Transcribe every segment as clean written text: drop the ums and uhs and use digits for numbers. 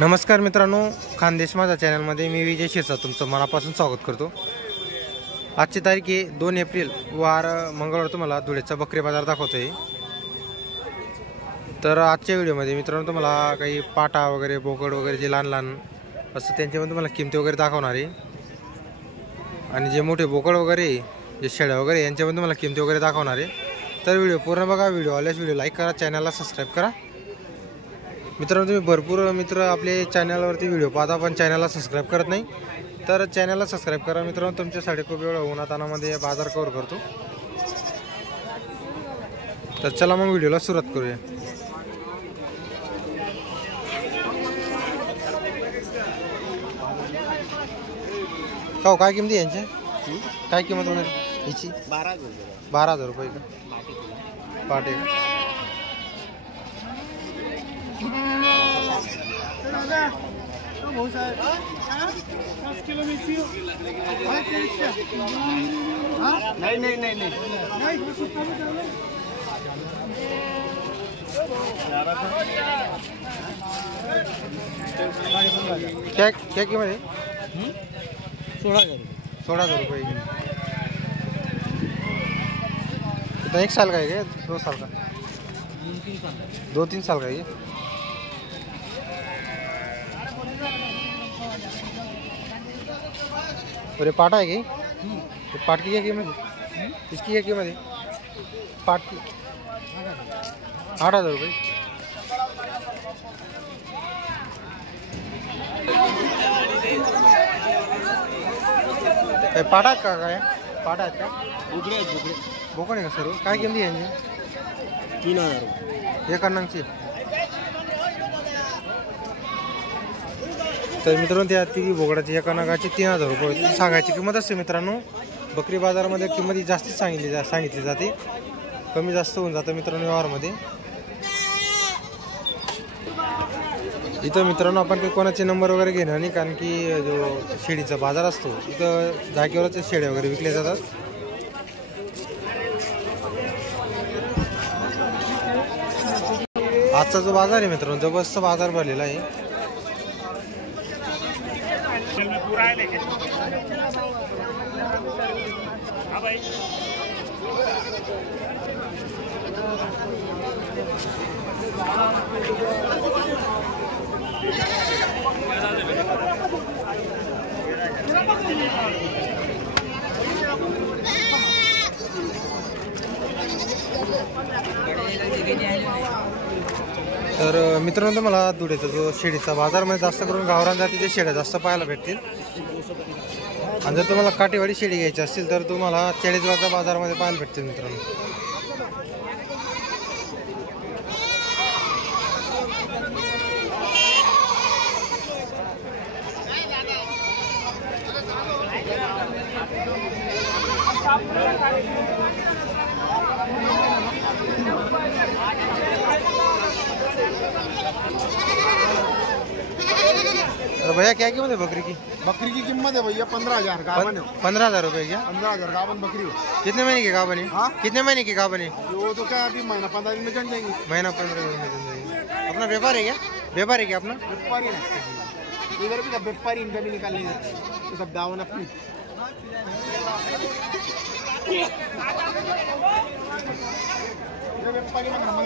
नमस्कार मित्रांनो, खानदेश माझा चॅनलमध्ये मी विजय शिरसा तुमचं मनापासून स्वागत करतो। आजची तारीख आहे 2 एप्रिल वार मंगळवार। तुम्हाला धुळेचा बकरी बाजार दाखवतोय। तर आजच्या व्हिडिओमध्ये मित्रांनो तुम्हाला काही पाटा वगैरे बोकड वगैरे जे लहान लहान असं त्यांच्यामध्ये तुम्हाला किमती वगैरे दाखवणार आहे, आणि जे मोठे बोकड वगैरे जे शेळ्या वगैरे यांच्यामध्ये तुम्हाला किमती वगैरे दाखवणार आहे। तर व्हिडिओ पूर्ण बघा। व्हिडिओ आल्यास व्हिडिओ लाईक करा, चॅनलला सबस्क्राईब करा। मित्रांनो तुम्ही भरपूर मित्र आपले चॅनलवरती व्हिडिओ पाहता पण चॅनलला सबस्क्राईब करत नाही, तर चॅनलला सबस्क्राईब करा मित्रांनो। तुमच्यासाठी खूप वेळ उन्हातानामध्ये बाजार कव्हर करतो। तर चला मग व्हिडिओला सुरुवात करूया। का काय किंमत यांची? काय किंमत होणार याची? 12,000 रुपये का पाटे? क्या क्या कीमत है? 16,000 रुपये। कितना, 1 साल का है क्या 2 साल का? 2-3 साल का है ये। और ये पाटा है क्या? तो पाट की क्या कीमत है? इसकी क्या कीमत है पाट की? 8,000 रुपये। पाटा का काय? पाटा आहेत का? बोकडे बोकड आहे का सर्व? काय किमती आहे यांची? 3,000 रुपये एक अन्नांची। तर मित्रांनो त्या तिघी बोकडाची एका नगाची 3,000 रुपये सांगायची किंमत असते। मित्रांनो बकरी बाजारामध्ये किंमत जास्तीच सांगितली जाते, कमी जास्त होऊन जातं मित्रांनो व्यवहारामध्ये। इथं मित्रांनो आपण काही कोणाचे नंबर वगैरे घेणार नाही, कारण की जो शेळीचा बाजार असतो इथं जागेवरच शेळ्या वगैरे विकल्या जातात। आजचा जो बाजार आहे मित्रांनो जबरदस्त बाजार भरलेला आहे। तर मित्रांनो तुम्हाला धुळेचा जो शेळीचा बाजारमध्ये जास्त करून गावरान जातीच्या शेळ्या जास्त पाहायला भेटतील, आणि जर तुम्हाला काटेवाडी शेळी घ्यायची असतील तर तुम्हाला चाळीसगावच्या बाजारामध्ये पाहायला भेटतील मित्रांनो। तो भैया क्या कीमत है बकरी की? बकरी की कीमत है भैया 15,000 गावन है। 15,000 रुपये क्या? 15,000 गावन बकरी हो। कितने महीने की गाभन है? हाँ? कितने महीने की गाभन है? वो तो क्या अभी महीना 15 दिन में जन जाएंगे। महीना 15 दिन में जन जाएगी। अपना व्यापार है क्या? व्यापार है क्या अपना? व्यापारी ना इधर भी व्यापारी इनका भी निकाल लीजिए तो सब दावन अपनी। व्यापारी में नंबर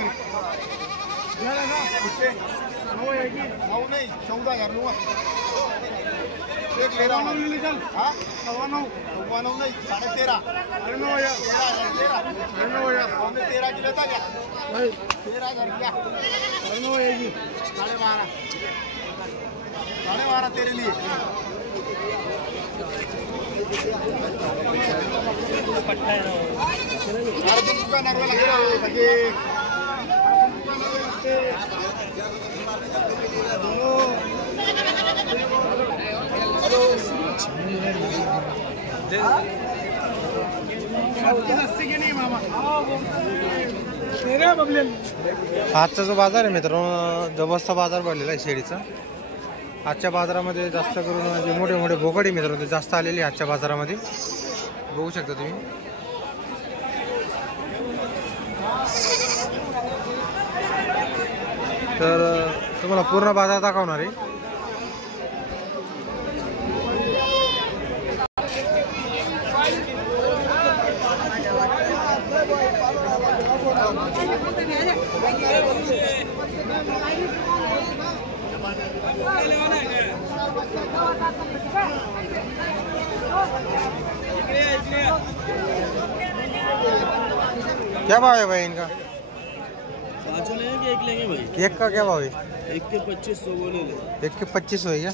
नहीं 14,000 लूँगा। एक ले रहा हूँ निकल। हाँ 9 नहीं 13.5। 13 की लेता क्या? 13,000 क्या? 12.5 तेरे लिए। आजचा जो बाजार आहे मित्रांनो जबरदस्त बाजार भरलेला आहे शेळीचा। आजच्या बाजारामध्ये जास्त करून जे मोठे मोठे बोकड आहे मित्रांनो ते जास्त आलेले आजच्या बाजारामध्ये बघू शकता तुम्ही। तर तुम्हाला पूर्ण बाजार दाखवणार आहे। क्या भाव है भाई इनका? पाँचों लेंगे कि एक लेंगे भाई? एक का क्या भाव है? एक के 2500 बोले ले। एक के 25 है क्या?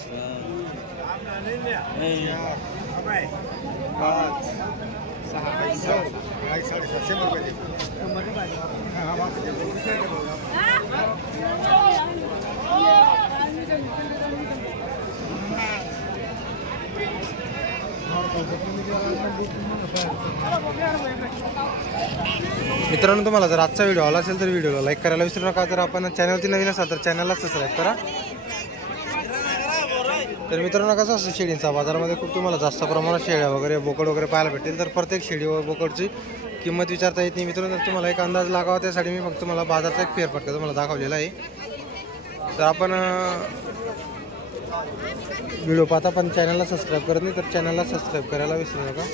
मित्रांनो, तुम्हाला जर आजचा व्हिडिओ आला असेल तर व्हिडिओला लाईक करायला विसरू नका. जर आपण चॅनलवरती नवीन असाल तर चॅनलला सबस्क्राईब करा. तर मित्रांनो, कसं असतं शेळींचा बाजारामध्ये खूप तुम्हाला जास्त प्रमाणात शेळ्या वगैरे बोकड वगैरे पाहायला भेटेल. तर प्रत्येक शेळी व बोकडची किंमत विचारता येत नाही मित्रांनो. तर तुम्हाला एक अंदाज लागावा त्यासाठी मी फक्त तुम्हाला बाजाराचा एक फेरफटका तुम्हाला दाखवलेला आहे. तर आपण व्हिडिओ पाहता पण चॅनलला सबस्क्राईब करत नाही तर चॅनलला सबस्क्राईब करायला विसरू नका.